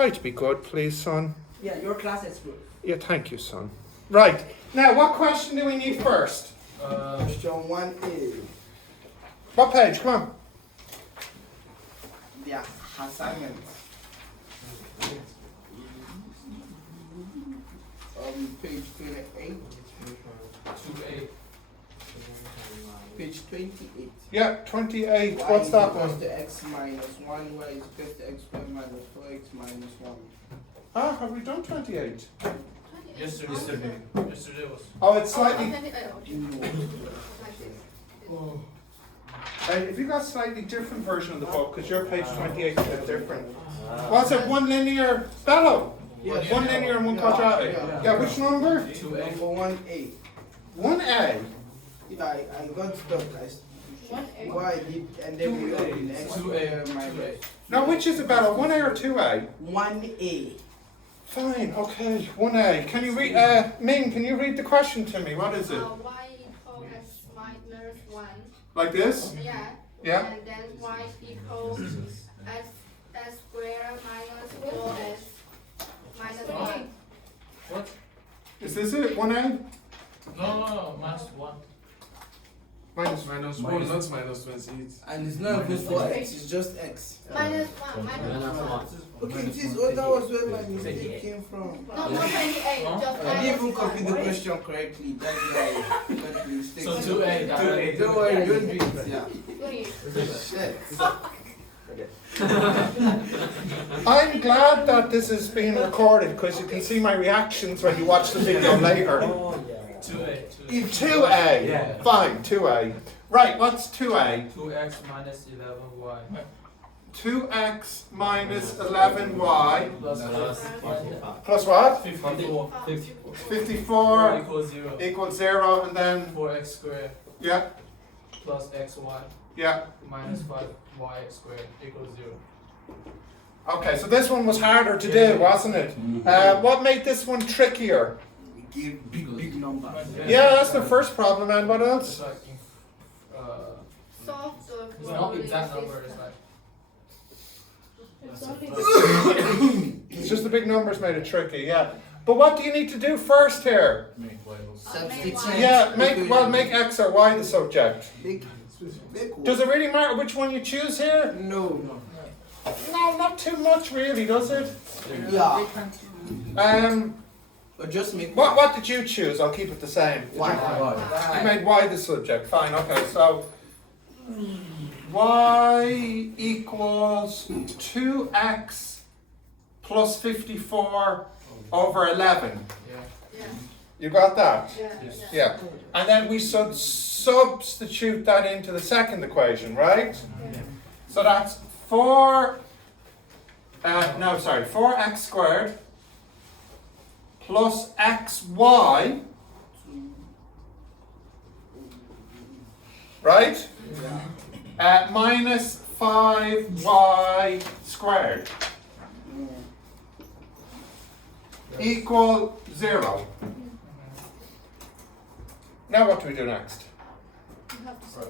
Try to be good, please, son. Yeah, your class is good. Yeah, thank you, son. Right. Now, what question do we need first? Question 1A. What page? Come on. The assignment. Page 28. 2A. Page 28. Yeah, 28. Y What's is that equals one? to x minus 1, y is equals to x squared minus 4x minus 1. Ah, have we done 28? Yesterday was. Oh, it's slightly... No. If you got a slightly different version of the book, because your page 28 is a bit different. What's it? One linear fellow? Yes. One linear and one quadratic? Yeah. Yeah, which number? 2A. Number 1A. 1A. Yeah, I got stuck. Y did, and then we opened x 2A. squared minus Now, which is it better, 1A or 2A? 1A. Fine, okay, 1A. Can you read, Ming, can you read the question to me? What is it? Y equals x minus 1. Like this? Yeah. Yeah. And then y equals x squared minus 4x minus 1. What? Is this it? 1A? No, minus 1. Minus. Minus 1, not minus 28. And it's not even 4x, it's just x. Minus 1. Minus 1. Okay, this that was where my mistake came from. No, not 28. Just I didn't even minus copy the 1. question correctly. That's why I got the mistake. So 2A. Don't worry, don't do it. Yeah. Shit. I'm glad that this is being recorded because you can see my reactions when you watch the video later. 2A. 2A. Yeah. Fine, 2A. Right, what's 2A? 2x minus 11y. 2x minus 11y Plus plus what? 54. 54 equals 0. equals 0 and then, 4x squared yeah, plus xy yeah. minus 5y squared equals 0. Okay, so this one was harder to do, wasn't it? What made this one trickier? We give big numbers. Yeah, that's the first problem, and what It's else? like, Solve the it's not exact number, it's like. It's just the big numbers made it tricky, yeah. But what do you need to do first here? Substitute. Yeah, make x or y the subject. Big Does it really matter which one you choose here? No. No, not too much really, does it? Yeah. But just make What did you choose? I'll keep it the same. Did Y. You made y the subject. Fine, okay, so y equals 2x plus 54 over 11. Yeah. You got that? Yeah. Yeah. And then we substitute that into the second equation, right? So that's 4x squared plus xy, right? Minus 5y squared equal 0. Now what do we do next? You have to say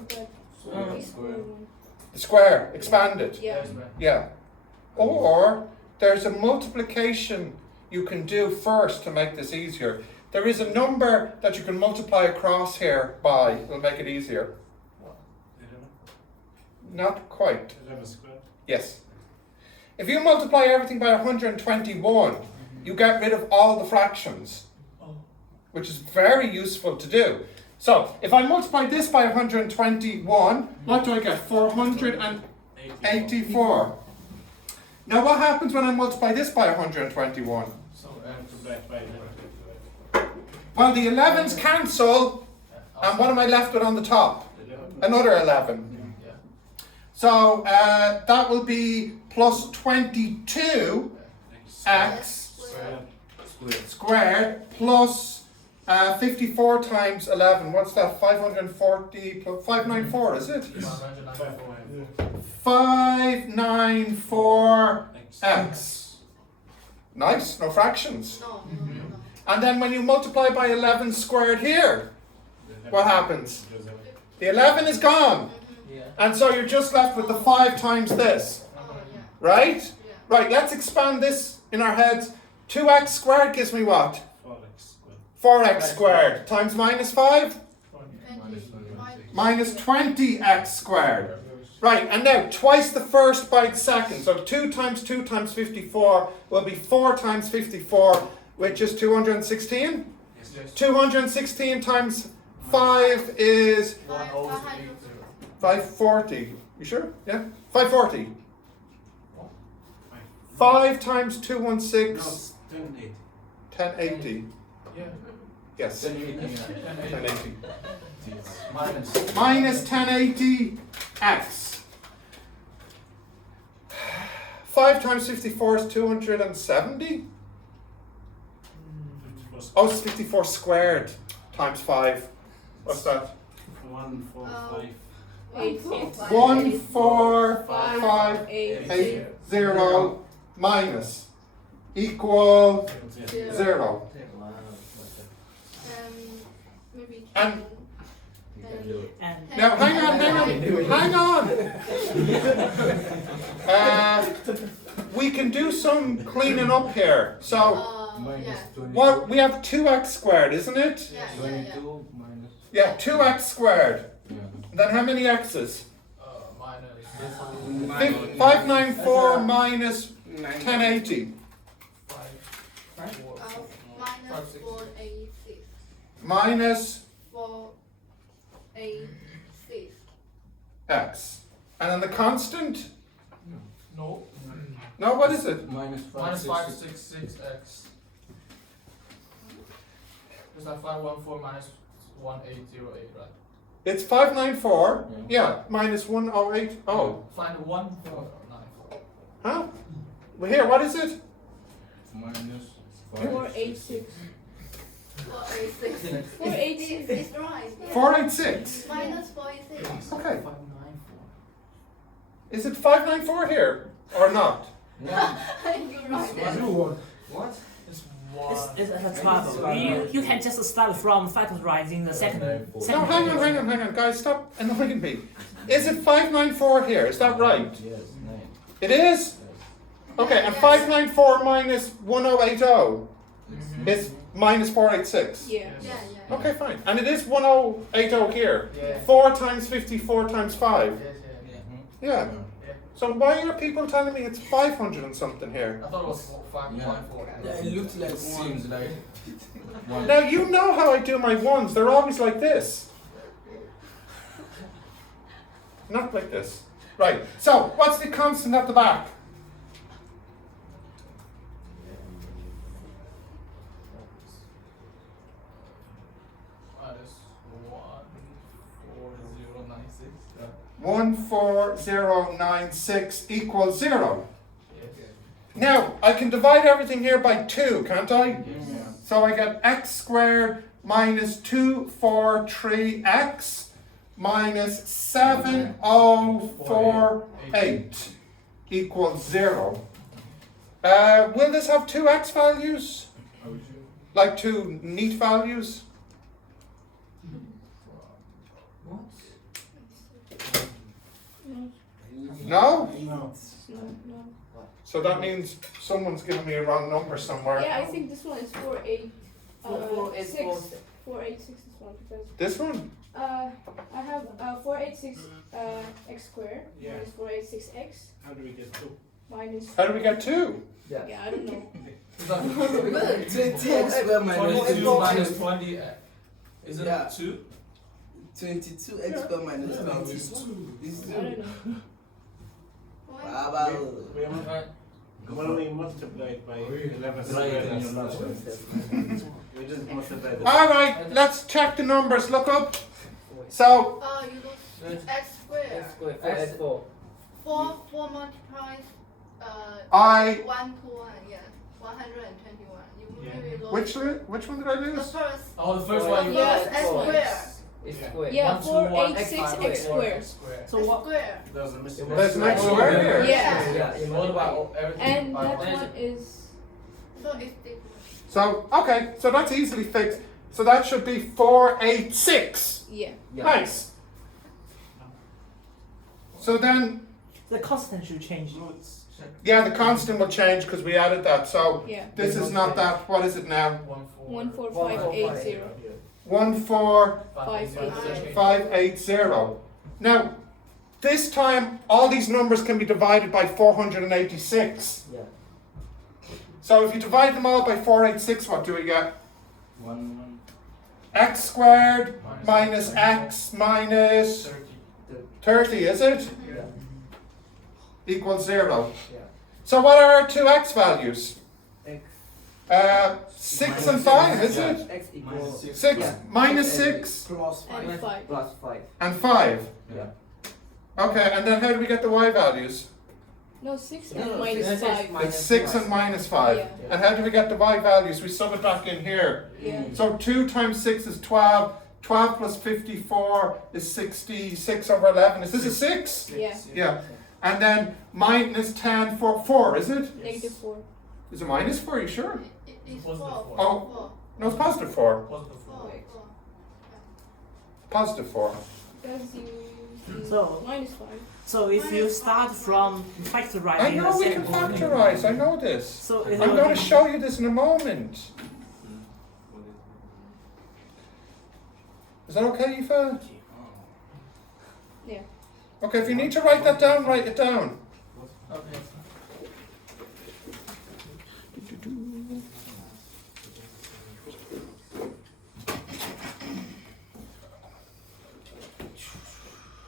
The square, expand it. Yeah. Yeah. Or there's a multiplication you can do first to make this easier. There is a number that you can multiply across here by. It'll make it easier. Not quite. Yes. If you multiply everything by 121, you get rid of all the fractions, which is very useful to do. So, if I multiply this by 121, what do I get? 484. Now, what happens when I multiply this by 121? Well, the 11s cancel, and what am I left with on the top? Another 11. So, that will be plus 22x squared plus 54 times 11. What's that? 540 plus 594, is it? 594x. Nice, no fractions. No. And then when you multiply by 11 squared here, what happens? The 11 is gone. Yeah. And so you're just left with the 5 times this. Oh, yeah. Right? Right, let's expand this in our heads. 2x squared gives me what? 4x squared times minus 5? Minus 20x squared. Right, and now twice the first by the second. So 2 times 2 times 54 will be 4 times 54, which is 216. Yes. 216 times 5 is 1080. 540. You sure? Yeah? 540. 5 times 216, 1080. Yeah. Yes. 1080. Minus. Minus 1080x. 5 times 54 is 270? Oh, it's 54 squared times 5. What's that? 14580 minus equal 0. Maybe And And now hang on. We can do some cleaning up here. So yeah. what we have 2x squared, isn't it? Yeah. Yeah, 2x squared. Then how many x's? Minus. 594 minus 1080. 5, 4, Minus 486. Minus 486. x. And then the constant? No. No, what is it? Minus 566x. Is that 514 minus 1808, right? It's 594. Yeah, minus 1080. Oh. Find 1494. Huh? Well, here, what is it? Minus 486. 486. 486. It's right. Yeah. 486. Minus 486. Okay. Is it 594 here or not? You're right. What? It's This 1. is a trouble. You can just start from factorizing the second. No, hang on, guys, stop annoying me. Is it 594 here? Is that right? Yes, 9. It is? Okay, and 594 minus 1080 is minus 486. Yeah. Yeah. Okay, fine. And it is 1080 here. Yeah. 4 times 54 times 5. Yes, yeah. Yeah. So why are people telling me it's 500 and something here? I thought it was 514. Yeah, it looks like Seems one. like one. Now you know how I do my ones. They're always like this. Not like this. Right. So what's the constant at the back? Minus 14096. 14096 equals 0. Yes. Now I can divide everything here by 2, can't I? Yeah. So I get x squared minus 243x minus 7048 equals 0. Will this have 2 x values? Like 2 neat values? No? No. So that means someone's giving me a wrong number somewhere. Yeah, I think this one is 486. 486 this one because This one? I have 486 x squared Yeah. minus 486x How do we get 2? minus. How do we get 2? Yeah, I don't know. Is that 20x squared minus 22 minus 20? Is it Yeah. 2? 22x squared minus 20. This I is don't know. Baba. Right. When we multiply it by 11 Right squared, in your last one. we just multiply it. Alright, let's check the numbers. Look up. So, Oh, you look x squared. X. 4 multiplies I. 1 to 1, yeah. 121. You maybe look. Which one did I The lose? first. Oh, the first one you Yeah, got x squared. Yeah, 486 486 x squared. So X what? squared. There's a missing There's an x squared here. Yeah. What about everything? And by that one? one is. So it's different. So, okay, so that's easily fixed. So that should be 486. Yeah. Nice. So then, The constant should change. No, it's Yeah, the constant will change because we added that. So Yeah. this is not that. What is it now? 14580. 14580. Now, this time all these numbers can be divided by 486. Yeah. So if you divide them all by 486, what do we get? 1, X squared minus x minus 30, is it? Yeah. Equals 0. Yeah. So what are our two x values? X. 6 and 5, is it? X equals 6 Yeah. minus 6 plus And 5 5. plus 5. and 5. Yeah. Okay, and then how do we get the y values? No, 6 No, and no, minus six 5. It's 6 and minus 5. Yeah. And how do we get the y values? We sub it back in here. Yeah. So 2 times 6 is 12. 12 plus 54 is 66 over 11. Is this a 6? Yeah. Yeah. And then minus 10 for 4, is it? Negative 4. Is it minus 4? Are you sure? It's Positive 4. four. Oh. No, it's positive 4. Positive 4. Positive 4. Because you do So- minus 5. So if you start from factorizing I know the we can second one, factorize. I know this. so it I'm will going to be- show you this in a moment. Is that okay, Aoife? Yeah. Okay, if you need to write that down, write it down. Okay.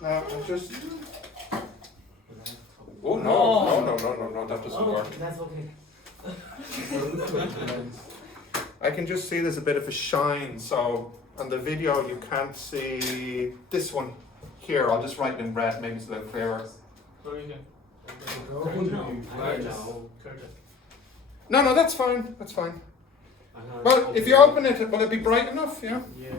Now, I'm just. Oh no, that doesn't work. That's okay. I can just see there's a bit of a shine, so on the video you can't see this one here. I'll just write it in red, maybe it's a little clearer. So you can. Curtain. No, that's fine, that's fine. Well, if you open it, will it be bright enough? Yeah? Yeah.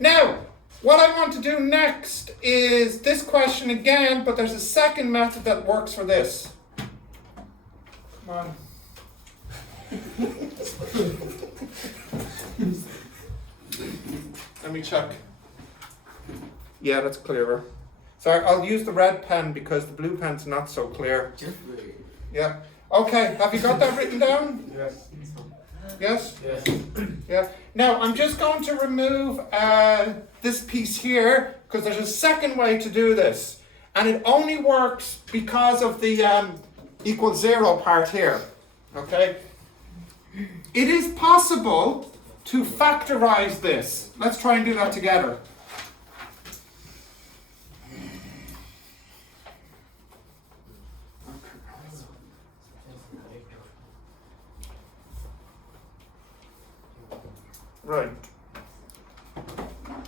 Now, what I want to do next is this question again, but there's a second method that works for this. Come on. Let me check. Yeah, that's clearer. Sorry, I'll use the red pen because the blue pen's not so clear. Yeah. Okay, have you got that written down? Yes. Yes? Yes. Yeah. Now, I'm just going to remove this piece here because there's a second way to do this. And it only works because of the equal 0 part here. Okay? It is possible to factorize this. Let's try and do that together. Right.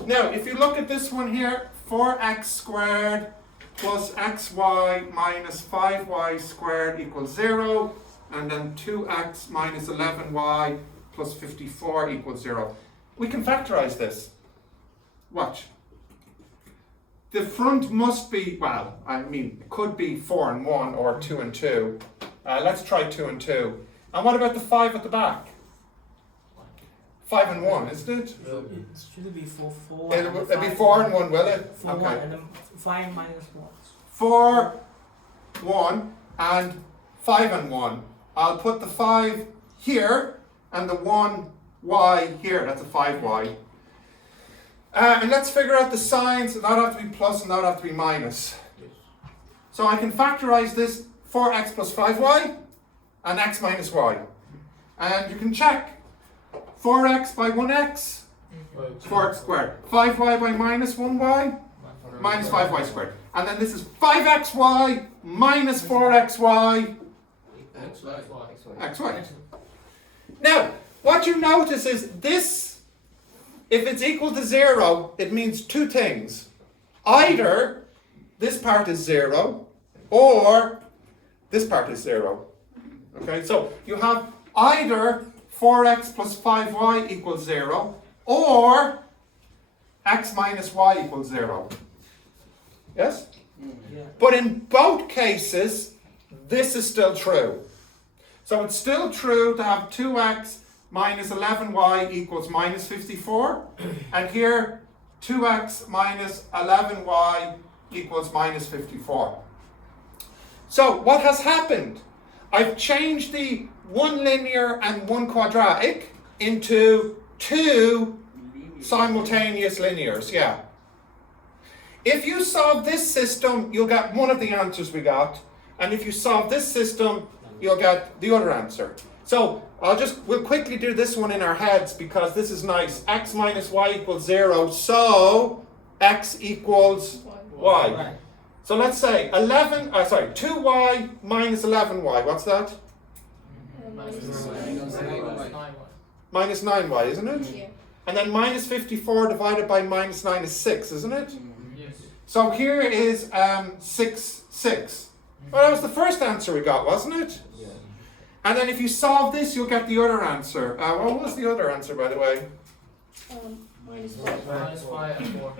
Now, if you look at this one here, 4x squared plus xy minus 5y squared equals 0, and then 2x minus 11y plus 54 equals 0. We can factorize this. Watch. The front must be, well, I mean, it could be 4 and 1 or 2 and 2. Let's try 2 and 2. And what about the 5 at the back? 5 and 1, isn't it? Should it be 4? It'll be 4 and 1, will it? 4 1 and then 5 minus 1. 4, 1, and 5 and 1. I'll put the 5 here and the 1y here. That's a 5y. And let's figure out the signs. That would have to be plus and that would have to be minus. So I can factorize this 4x plus 5y and x minus y. And you can check. 4x by 1x, 4x squared. 5y by minus 1y, minus 5y squared. And then this is 5xy minus 4xy, xy. Now, what you notice is this, if it's equal to 0, it means two things. Either this part is 0, or this part is 0. Okay, so you have either 4x plus 5y equals 0, or x minus y equals 0. Yes? Yeah. But in both cases, this is still true. So it's still true to have 2x minus 11y equals minus 54, and here 2x minus 11y equals minus 54. So what has happened? I've changed the one linear and one quadratic into two simultaneous linears, yeah. If you solve this system, you'll get one of the answers we got. And if you solve this system, you'll get the other answer. So we'll quickly do this one in our heads because this is nice. X minus y equals 0. So x equals y. Right. So let's say 2y minus 11y. What's that? Minus 9y, isn't it? Yeah. And then minus 54 divided by minus 9 is 6, isn't it? Yes. So here is 6. Well, that was the first answer we got, wasn't it? Yeah. And then if you solve this, you'll get the other answer. What was the other answer, by the way? Minus 5. Minus 5 and 4.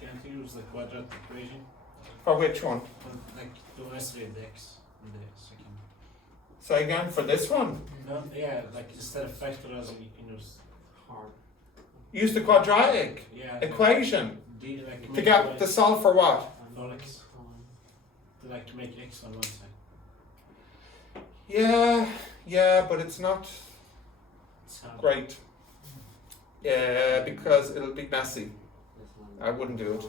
Can't you use the quadratic equation? For which one? Like the rest with x in the second. Say again, for this one. No, yeah, like instead of factorizing, hard. Use the quadratic Yeah. equation Like to get the solve for what? for x. To like to make x on one side. Yeah, but it's not It's hard. great. Yeah, because it'll be messy. I wouldn't do it.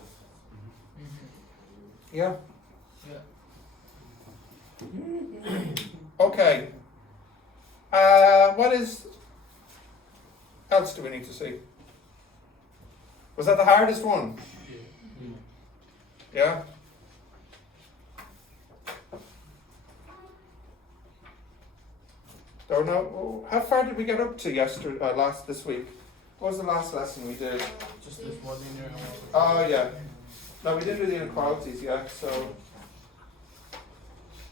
Yeah. Okay. What else do we need to see? Was that the hardest one? Yeah? Don't know. How far did we get up to this week? What was the last lesson we did? Just this one linear. Oh, yeah. No, we didn't do the inequalities yet, so.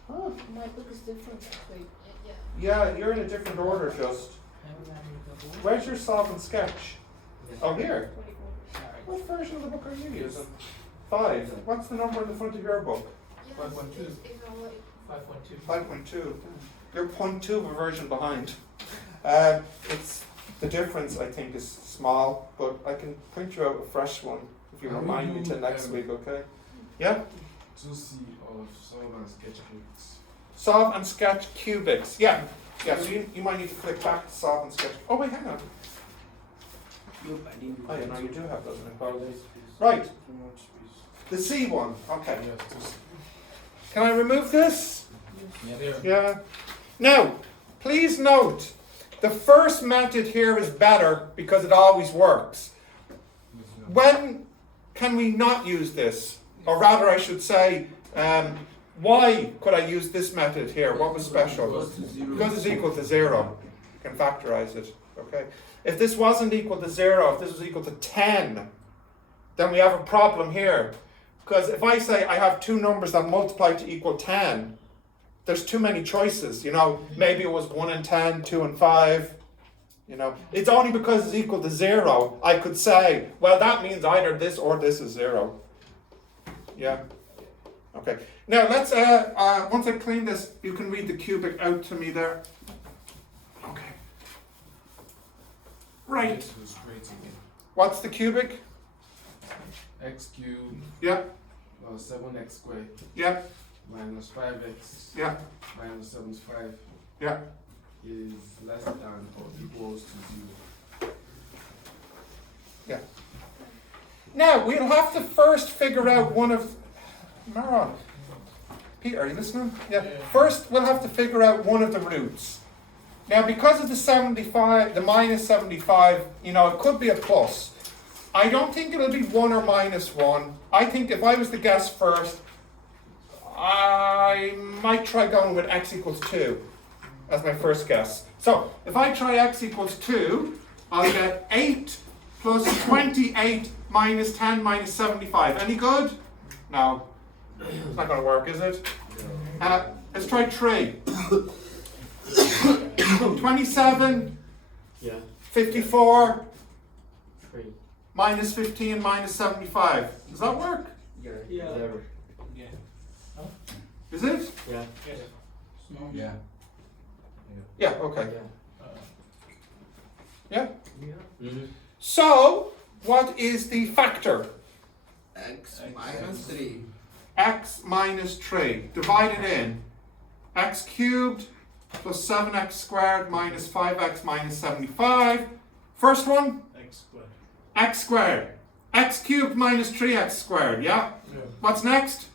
Huh. My book is different. Wait. Yeah, you're in a different order just. Where's your solve and sketch? Oh, here. 24. What version of the book are you using? 5. What's the number in the front of your book? 5.2. 5.2. You're 0.2 of a version behind. It's the difference, I think, is small, but I can print you out a fresh one if you Can we remind me do, till next week, okay? Yeah? 2C of solve and sketch cubes. Solve and sketch cubics. Yeah. Yeah, so you might need to click back to solve and sketch. Oh, wait, hang on. Oh, yeah, no, you do have those inequalities. Right. The C one. Okay. Yes, 2C. Can I remove this? Yeah. Yeah. Now, please note, the first method here is better because it always works. When can we not use this? Or rather, I should say, why could I use this method here? What was special? Because it's equal to 0. You can factorize it. Okay. If this wasn't equal to 0, if this was equal to 10, then we have a problem here. Because if I say I have two numbers that multiply to equal 10, there's too many choices, you know. Maybe it was 1 and 10, 2 and 5, you know. It's only because it's equal to 0, I could say, well, that means either this or this is 0. Yeah. Okay. Now let's, once I clean this, you can read the cubic out to me there. Okay. Right. Two straight again. What's the cubic? X cubed, Yeah. 7x squared, Yeah. minus 5x, Yeah. minus 75 Yeah. is less than or equals to 0. Yeah. Now, we'll have to first figure out one of... Maron. Peter, are you listening? Yeah. First, we'll have to figure out one of the roots. Now, because of the 75, the minus 75, you know, it could be a plus. I don't think it'll be 1 or minus 1. I think if I was to guess first, I might try going with x equals 2 as my first guess. So, if I try x equals 2, I'll get 8 plus 28 minus 10 minus 75. Any good? No. It's not going to work, is it? Let's try 3. 27, 54, minus 15 minus 75. Does that work? Yeah. Is it? Yeah. Yeah, okay. Yeah? Mm-hmm. So, what is the factor? X minus 3. x minus 3. Divided in x cubed plus 7x squared minus 5x minus 75. First one, X squared. x squared. X cubed minus 3x squared, yeah? Yeah. What's next?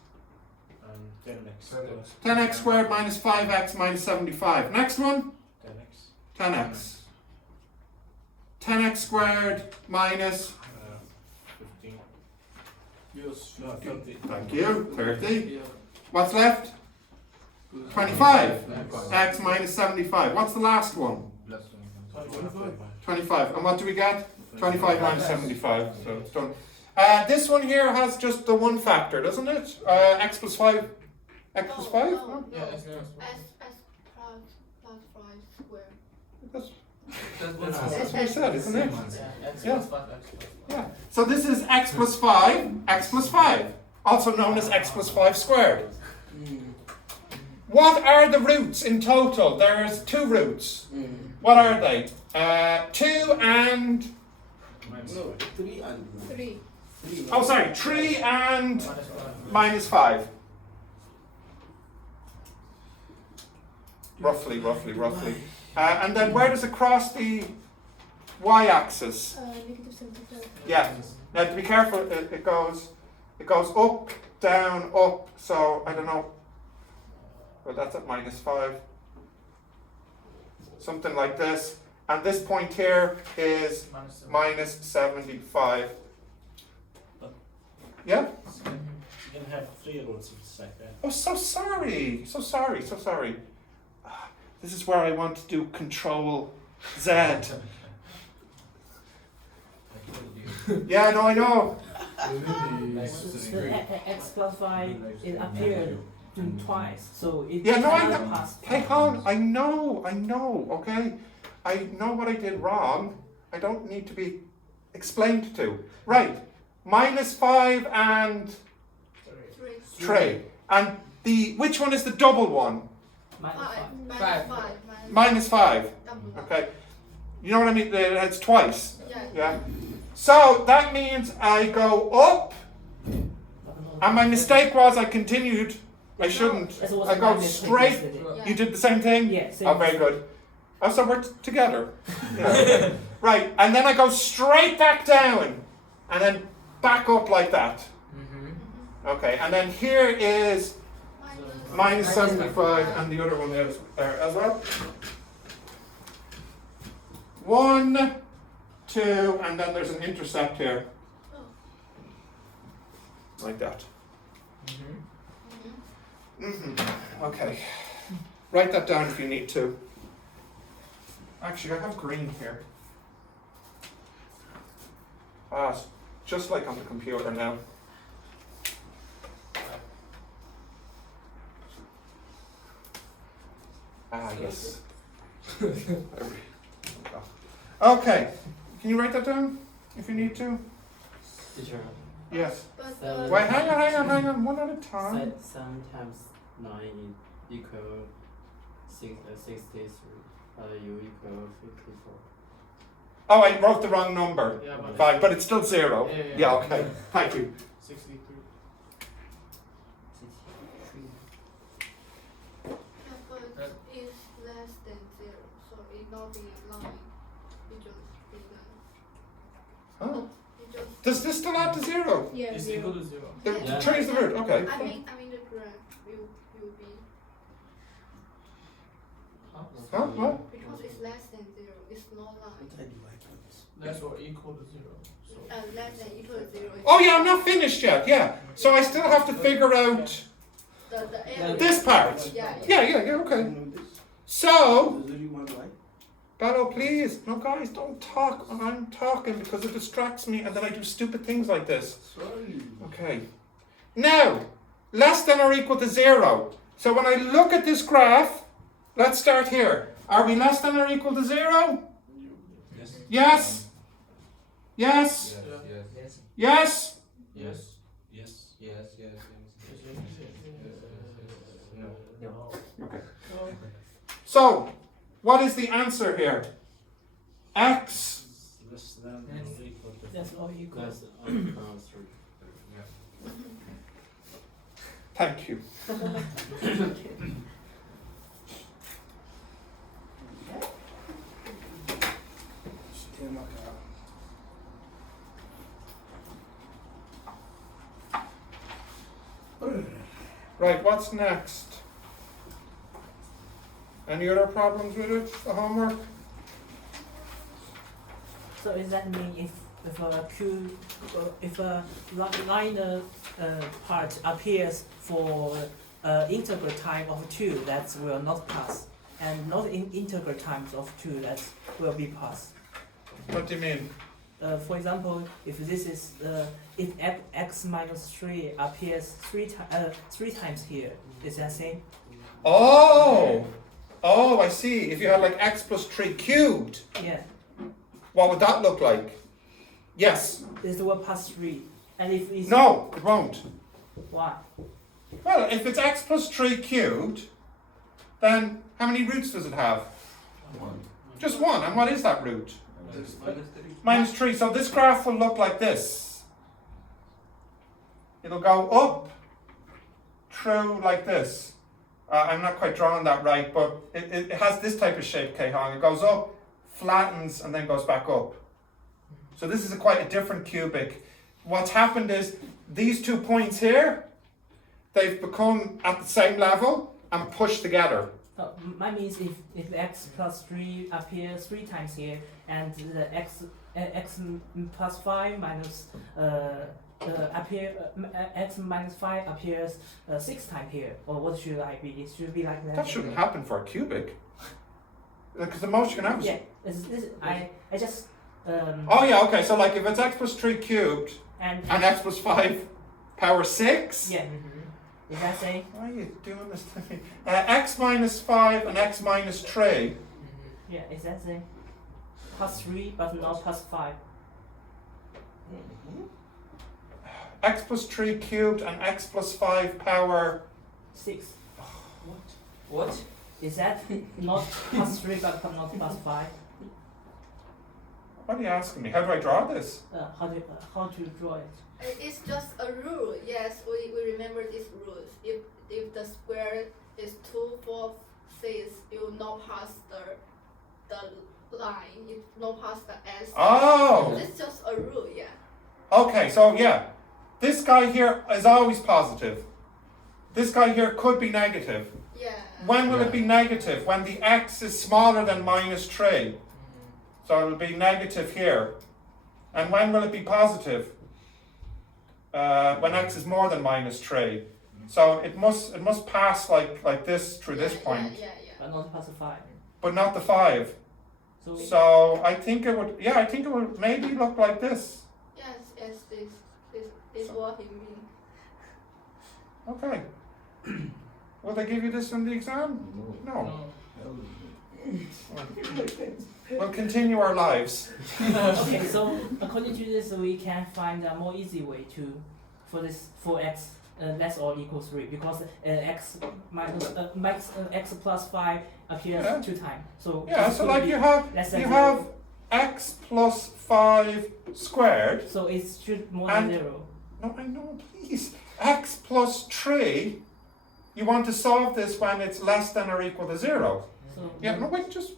And 10x. 10x squared minus 5x minus 75. Next one? 10x. 10x. 10x squared minus, 15. Yes. No, 30. thank you, 30. What's left? 25. X minus 75. What's the last one? 25. And what do we get? 25 minus 75. So it's done. This one here has just the one factor, doesn't it? X plus 5. X plus 5? No? Yeah, it's S plus 5 square. That's, That's that's what I said, isn't it? X Yeah. plus 5, X plus 5. Yeah. So this is x plus 5, x plus 5. Also known as x plus 5 squared. What are the roots in total? There's 2 roots. What are they? 2 and... No, 3 and 3. 3. Oh, sorry. 3 and Minus 5. minus 5. Roughly. And then where does it cross the y-axis? Negative 75. Yeah. Now to be careful, it goes up, down, up. So I don't know. Well, that's at minus 5. Something like this. And this point here is Minus 7. minus 75. Yeah? You can have 3 roots if it's like that. Oh, so sorry. Ah, this is where I want to do Control Z. Yeah, no, I know. The x plus 5 it appeared twice, so it Yeah, no, I cannot know. pass Hey, twice. hon, I know, okay? I know what I did wrong. I don't need to be explained to. Right, minus 5 and 3. 3. And which one is the double one? Minus 5. Five. Minus 5. Double. Okay. You know what I mean? It's twice. Yeah. Yeah. So that means I go up, and my mistake was I continued. I shouldn't. That was I my go mistake straight. yesterday. Yeah. You did the same thing? Yeah, same. Oh, very good. Oh, so we're together. Yeah. Right, and then I go straight back down, and then back up like that. Okay, and then here is minus 75, and the other one is there as well. 1, 2, and then there's an intercept here. Like that. Okay. Write that down if you need to. Actually, I have green here. It's just like on the computer now. Yes. Okay. Can you write that down if you need to? Teacher, Yes. But Seven. Wait, hang on, one at a time. 7 times 9 equal 63. You equal 54. Oh, I wrote the wrong number. Yeah, but 5, but it's still 0. Yeah. Yeah, okay. Thank you. 63. but it's less than 0, so it not be line. It just be Huh? it just. Does this still add to 0? Yeah, It's 0. equal to 0. The Yeah. 3 is the root, okay. I mean the graph will be Huh? What? because it's less than 0. It's not line. Less or equal to 0. So Less than equal to 0. Oh yeah, I'm not finished yet, yeah. So I still have to figure out The area. this part. Yeah. Yeah, okay. You know this? So, Does it want why? Bello, please. No, guys, don't talk. I'm talking because it distracts me and then I do stupid things like this. Sorry. Okay. Now, less than or equal to 0. So when I look at this graph, let's start here. Are we less than or equal to 0? Yes. Yes? Yes? Yes. Yes? Yes. Yes. Yes. No. Okay. So, what is the answer here? X. Less than or equal to That's not equal. That's equal 3. Thank you. Right, what's next? Any other problems with it, the homework? So does that mean if a Q, if a line part appears for integral time of 2, that will not pass, and not in integral times of 2, that will be pass. What do you mean? For example, if this is if x minus 3 appears three times here, is that same? Oh! Oh, I see. If you had like x plus 3 cubed, Yeah, what would that look like? Yes. this will pass 3, and if it's No, it won't. why? Well, if it's x plus 3 cubed, then how many roots does it have? Just one. And what is that root? Minus 3. So this graph will look like this. It'll go up through like this. I'm not quite drawing that right, but it has this type of shape, Kei-Hong. It goes up, flattens, and then goes back up. So this is quite a different cubic. What's happened is these 2 points here, they've become at the same level and pushed together. Mine means if x plus 3 appears 3 times here, and the x plus 5 minus x minus 5 appears 6 times here, or what should I be? It should be like that. That shouldn't happen for a cubic. Because the most you can have is... Yeah, I just Oh yeah, okay, so like if it's x plus 3 cubed and and x plus 5 power 6? yeah. Is that same? Why are you doing this to me? X minus 5 and x minus 3. Yeah, is that same? Plus 3, but not plus 5. X plus 3 cubed and x plus 5 power... 6. What? Is that not plus 3 but not plus 5? What are you asking me? How do I draw this? How to draw it? It's just a rule. Yes, we remember these rules. If the square is 2, 4, 6, you will not pass the line. You not pass the S. Oh! It's just a rule. Yeah. Okay, so yeah. This guy here is always positive. This guy here could be negative. Yeah. When will it be negative? When the x is smaller than minus 3. So it'll be negative here. And when will it be positive? When x is more than minus 3. So it must pass like this through this point, Yeah. But not plus 5. but not the 5. So, So I think it would maybe look like this. Yes. This what you mean. Okay. Will they give you this in the exam? No. We'll continue our lives. okay, so according to this, we can find a more easy way for x less or equal 3, because x minus x plus 5 appears Yeah. 2 times. So Yeah, it's so gonna like be you have less than x plus 5 squared. So it should more And- than 0. No, I know, please. X plus 3, you want to solve this when it's less than or equal to 0. So Yeah, no, wait, just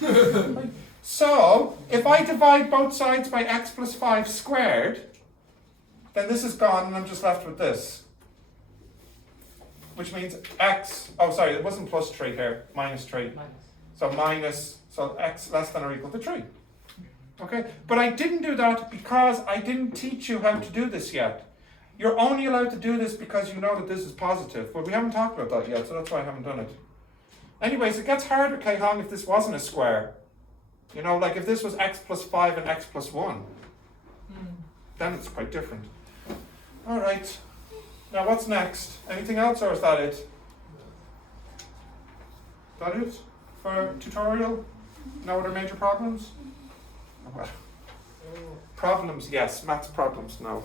wait. So, if I divide both sides by x plus 5 squared, then this is gone and I'm just left with this. Which means x, oh sorry, it wasn't plus 3 here, minus 3. minus. So x less than or equal to 3. Okay, but I didn't do that because I didn't teach you how to do this yet. You're only allowed to do this because you know that this is positive, but we haven't talked about that yet, so that's why I haven't done it. Anyways, it gets harder, Kei-Hong, if this wasn't a square. You know, like if this was x plus 5 and x plus 1, then it's quite different. Alright, now what's next? Anything else, or is that it? Is that it for tutorial? No other major problems? Oh, well. Problems, yes. Maths problems, no.